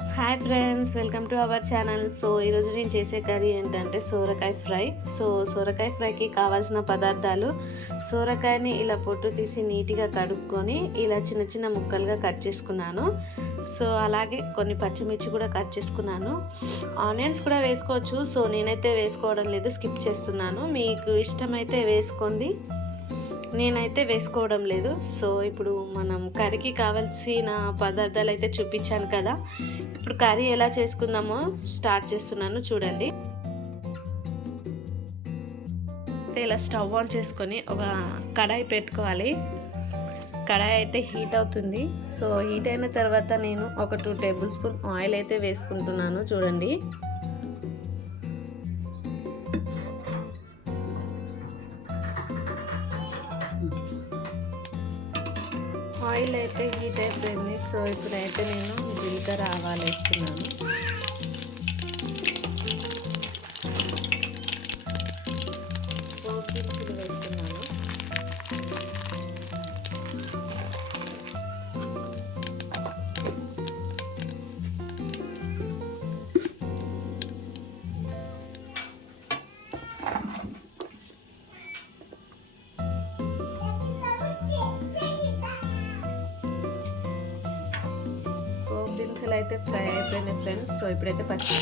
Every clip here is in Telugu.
Hi friends welcome to our channel so ఈరోజు నేను చేసే కర్రీ ఏంటంటే సోరకాయ ఫ్రై. సో సోరకాయ ఫ్రైకి కావాల్సిన పదార్థాలు సోరకాయని ఇలా పొట్టు తీసి నీట్గా కడుక్కొని ఇలా చిన్న చిన్న ముక్కలుగా కట్ చేసుకున్నాను. సో అలాగే కొన్ని పచ్చిమిర్చి కూడా కట్ చేసుకున్నాను. ఆనియన్స్ కూడా వేసుకోవచ్చు. సో నేనైతే వేసుకోవడం లేదు స్కిప్ చేస్తున్నాను. మీకు ఇష్టమైతే వేసుకోండి. నేనైతే వేసుకోవడం లేదు. సో ఇప్పుడు మనం కర్రీకి కావాల్సిన పదార్థాలు అయితే చూపించాను కదా. ఇప్పుడు కర్రీ ఎలా చేసుకుందామో స్టార్ట్ చేస్తున్నాను చూడండి. అయితే ఇలా స్టవ్ ఆన్ చేసుకొని ఒక కడాయి పెట్టుకోవాలి. కడాయి అయితే హీట్ అవుతుంది. సో హీట్ అయిన తర్వాత నేను ఒక టూ టేబుల్ స్పూన్ ఆయిల్ అయితే వేసుకుంటున్నాను చూడండి. ఆయిల్ అయితే హీట్ అయిపోయింది. సో ఇప్పుడైతే నేను జీలకర్ర ఆవాలు వేస్తున్నాను. పోపు అయితే ఫ్రై అయిపోయినాయి ఫ్రెండ్స్. సో ఇప్పుడైతే పచ్చి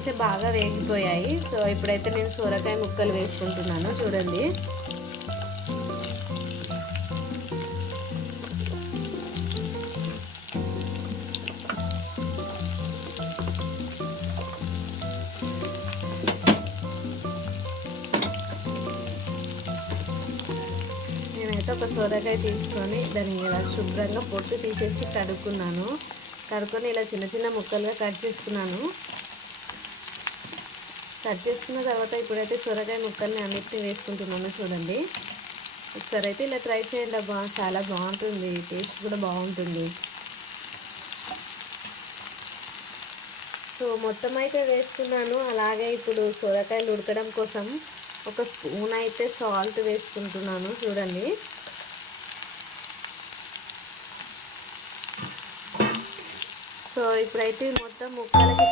వేస్తే బాగా వేగిపోయాయి. సో ఇప్పుడైతే నేను సొరకాయ ముక్కలు వేసుకుంటున్నాను. చూడండి. నేనైతే ఒక సొరకాయ తీసుకొని దాన్ని ఇలా శుభ్రంగా పొట్టు తీసేసి కడుక్కున్నాను. కడుక్కొని ఇలా చిన్న చిన్న ముక్కలుగా కట్ చేసుకున్నాను. కట్ చేసుకున్న తర్వాత ఇప్పుడైతే సొరకాయ ముక్కల్ని అన్నిటిని వేసుకుంటున్నాను చూడండి. ఒకసారి అయితే ఇలా ట్రై చేయండి అబ్బా. చాలా బాగుంటుంది. టేస్ట్ కూడా బాగుంటుంది. సో మొత్తం అయితే వేసుకున్నాను. అలాగే ఇప్పుడు సొరకాయలు ఉడకడం కోసం ఒక స్పూన్ అయితే సాల్ట్ వేసుకుంటున్నాను చూడండి. సో ఇప్పుడైతే మొత్తం ముక్కలకి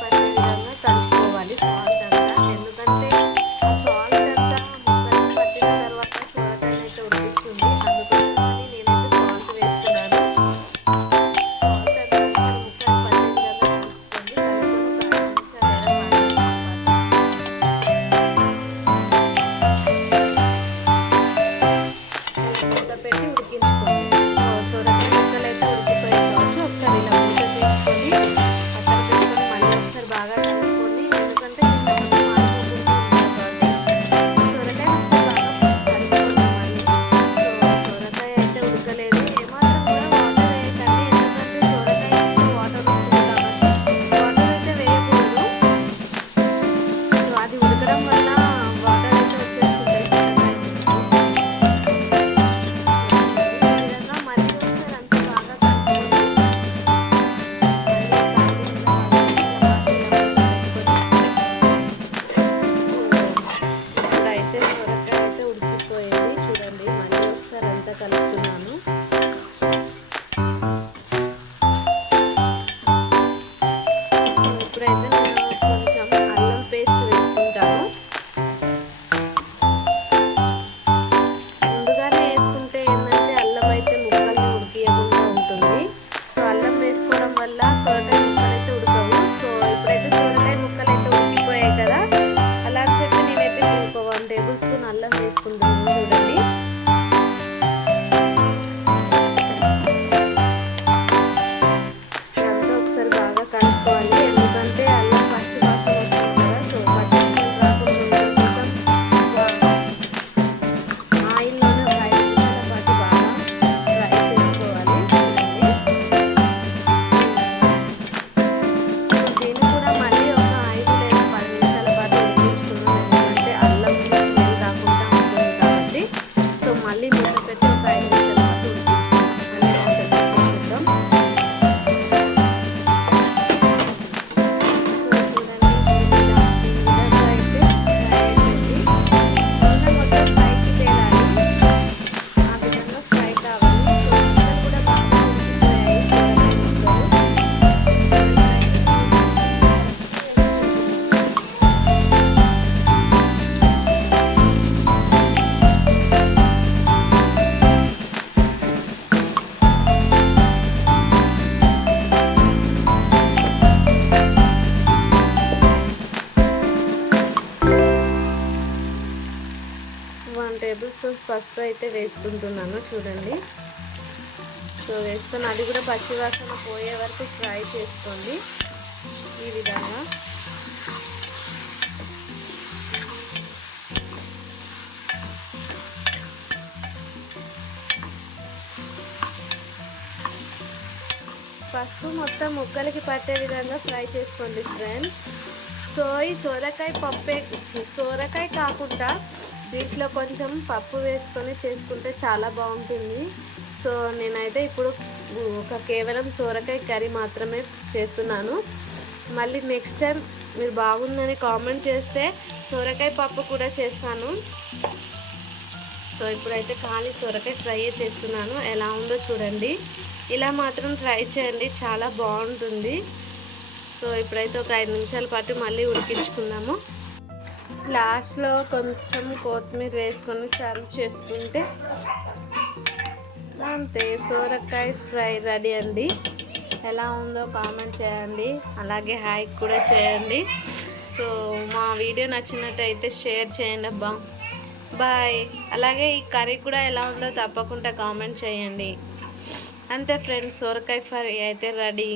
మళ్ళీ మూత పెట్టి ఒక ఐదు టేబుల్ స్పూన్స్ పసుపు అయితే వేసుకుంటున్నాను చూడండి. సో వేసుకొని అది కూడా పచ్చివాసన పోయే వరకు ఫ్రై చేసుకోండి ఈ విధంగా. పసుపు మొత్తం ముక్కలకి పట్టే విధంగా ఫ్రై చేసుకోండి ఫ్రెండ్స్. సో ఈ సోరకాయ పప్పే సోరకాయ కాకుండా వీటిలో కొంచెం పప్పు వేసుకొని చేసుకుంటే చాలా బాగుంటుంది. సో నేనైతే ఇప్పుడు ఒక కేవలం సోరకాయ కర్రీ మాత్రమే చేస్తున్నాను. మళ్ళీ నెక్స్ట్ టైం మీరు బాగుందని కామెంట్ చేస్తే సోరకాయ పప్పు కూడా చేస్తాను. సో ఇప్పుడైతే ఖాళీ సొరకాయ ఫ్రై చేస్తున్నాను. ఎలా ఉందో చూడండి. ఇలా మాత్రం ట్రై చేయండి. చాలా బాగుంటుంది. సో ఇప్పుడైతే ఒక ఐదు నిమిషాల పాటు మళ్ళీ ఉడికించుకుందాము. లాస్ట్లో కొంచెం కొత్తిమీర వేసుకొని సర్వ్ చేసుకుంటే అంతే. సోరకాయ ఫ్రై రెడీ అండి. ఎలా ఉందో కామెంట్ చేయండి. అలాగే హాయ్ కూడా చేయండి. సో మా వీడియో నచ్చినట్టయితే షేర్ చేయండి అబ్బా. బాయ్ అలాగే ఈ కర్రీ కూడా ఎలా ఉందో తప్పకుండా కామెంట్ చేయండి. అంతే ఫ్రెండ్స్ సొరకాయ ఫ్రై అయితే రెడీ.